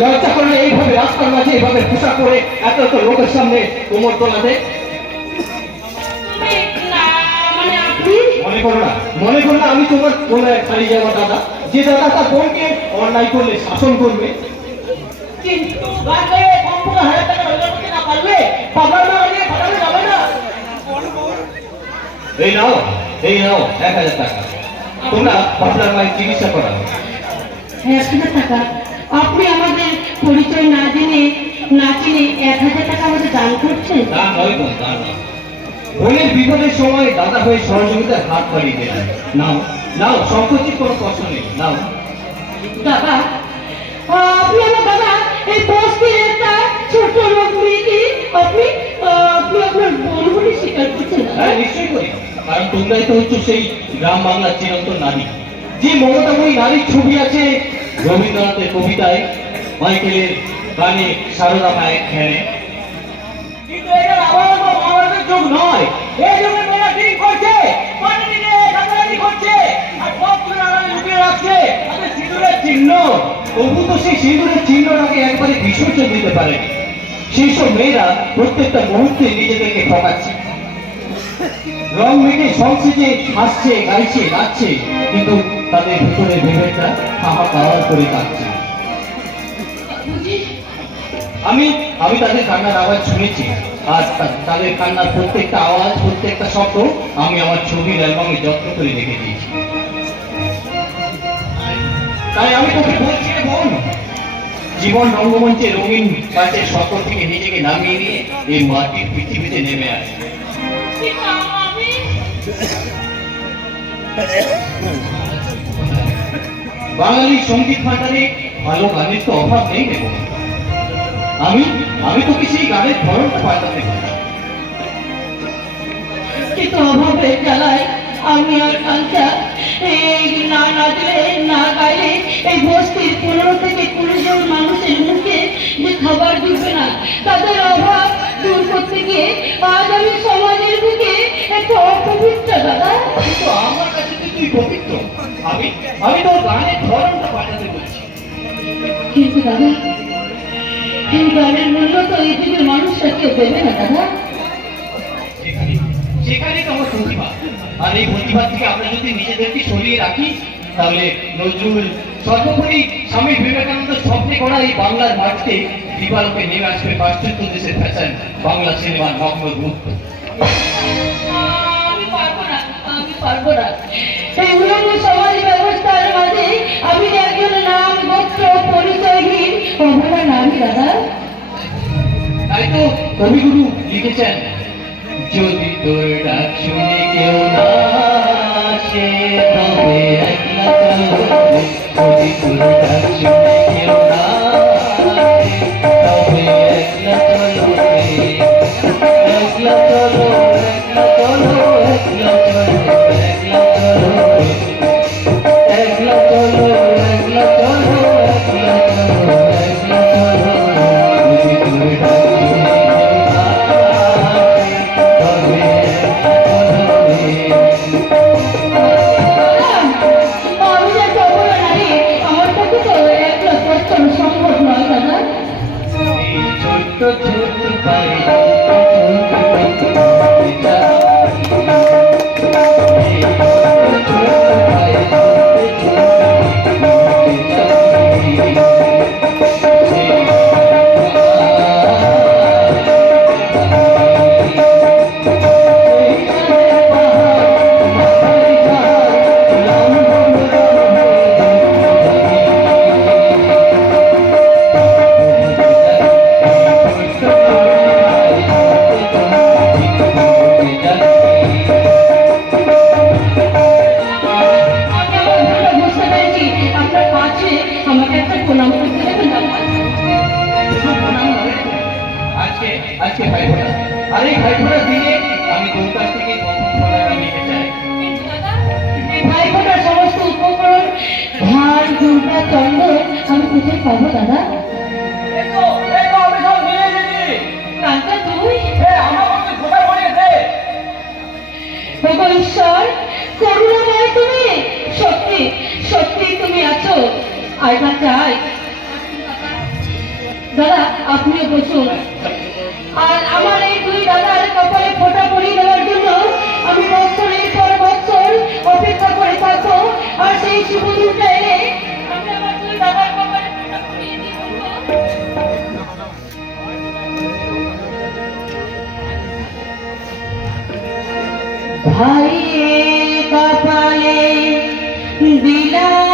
লজ্জা করে না এইভাবে রাস্তার মাঝে এইভাবে পোশাক করে এত এত লোকের সামনে কোমর তোলাতে? মনে করো না আমি তোমার কোলে খালি যাবো দাদা, যে দাদা তার বোনকে অন্যায় করলে শাসন করবে, কিন্তু এই নাও 1000 টাকা, তোমরা বাবলার মায়ের চিকিৎসা করাবো। 1000 টাকা? আপনি আমাদের পরিচয় না জেনে না চিনে 1000 টাকা আমাদের দান করছেন? তা নয় বোন, তা নয়। বোনের বিপদের সময় দাদা হয়ে সহযোগিতার হাত বাড়িয়ে দেয়। নাও নাও, সংকোচের কোনো কষ্ট নেই, নাও। দাদা, আপনি আমার দাদা এই বস্তির একটা ছোট লোক মেয়েকে আপনি আপনার বোন বলে স্বীকার করছেন? হ্যাঁ, নিশ্চয়ই করি, কারণ তোমরাই তো হচ্ছে সেই গ্রাম বাংলার চিরন্তন নারী। যে মমতাময়ী নারীর ছবি আছে রবীন্দ্রনাথের কবিতায়, মাইকেলের গানে, সারদা মায়ের খ্যানে। কিন্তু এটা আমাদের যুগ নয়, এই যুগে মেয়েরা কি করছে? সিঁদুরের চিহ্ন, তবু তো সেই সিঁদুরের চিহ্নটাকে একবারে বিসর্জন দিতে পারে। সেই সব মেয়েরা প্রত্যেকটা মুহূর্তে নিজেদেরকে ঠকাচ্ছে, রং মেখে সংসেজে হাসছে, গাইছে, নাচছে, কিন্তু তাদের ভিতরে বিবেকটা হাহাকার করে কাঁদছে। আমি তাদের কান্নার আওয়াজ শুনেছি, আর তাদের কান্নার প্রত্যেকটা আওয়াজ, প্রত্যেকটা শব্দ আমি আমার ছবির অ্যালবামে যত্ন করে রেখে দিয়েছি। তাই আমি তোকে বলছি রে বোন, জীবন রঙ্গমঞ্চে রঙিন কাজের সকল থেকে নিজেকে নামিয়ে নিয়ে এই মাটির পৃথিবীতে নেমে আসে। বাঙালি সঙ্গীত ভান্ডারে ভালো গানের তো অভাব নেই রে বোন। আমি তোকে সেই গানের ধরনটা পাল্টাতে পারি, কিন্তু অভাবের জ্বালায় আমি আর কাঞ্চা এই না নাচলে না গাইলে এই বস্তির 15 থেকে 20 জন মানুষের মুখে যে খাবার ঢুকবে না, তাদের অভাব দূর করতে গিয়ে আজ আমি সমাজের বুকে একটা অপবিত্র দাদা। কিন্তু আমার কাছে তুই পবিত্র, আমি তোর গানের ধরনটা পাল্টাতে বলছি। কিন্তু দাদা, এই গানের মূল্য তো এই যুগের মানুষরা কেউ দেবে না দাদা। সেখানে তো আমার প্রতিভা, আর এই প্রতিভা থেকে আমরা যদি নিজেদেরকে সরিয়ে রাখি, তাহলে নজরুল, সর্বোপরি স্বামী বিবেকানন্দ স্বপ্নে করা এই বাংলার মাটিতে দিবালোকে নেমে আসবে পাশ্চাত্য দেশের ফ্যাশন বাংলা সিনেমার নগ্ন রূপ। আমি পারবো না এই উলঙ্গ সমাজ ব্যবস্থার মাঝে আমি একজন নাম গোত্র পরিচয়হীন অবলা নারী দাদা। তাই তো কবিগুরু লিখেছেন, যদি তোর ডাক শুনে কেউ না আসে তবে একলা চলো, যদি তোর ডাক শুনে কেউ না আসে তবে একলা চলো, একলা চলো, একলা চলো, একলা চলো, একলা চলো, একলা চলো, একলা চলো, একলা চলো, একলা চলো, যদি তোর ডাক শুনে সম্ভব নয় দাদা। ছোট্ট ছোট্ট পায়ে আজকে ভাইফোঁটা, আর এই ভাইফোঁটার দিনে আমি তোর কাছ থেকে নিতে চাই। ভাইফোঁটার সমস্ত উপকরণ ধান, দুর্গা, চন্দন আমি কোথায় পাবো দাদা? ঈশ্বর করুণাময়, তুমি সত্যি সত্যি তুমি আছো। আর না চাই দাদা আপনিও বসুন। আর আমার এই দুই দাদার কপালে ফোঁটা পরিয়ে দেওয়ার জন্য আমি বছরের পর বছর অপেক্ষা করে থাকবো। আর সেই শুভ দিনটা এলে আমি আমার দুই দাদার কপালে ফোঁটা পরিয়ে দিব। ভাইয়ের কপালে দিলা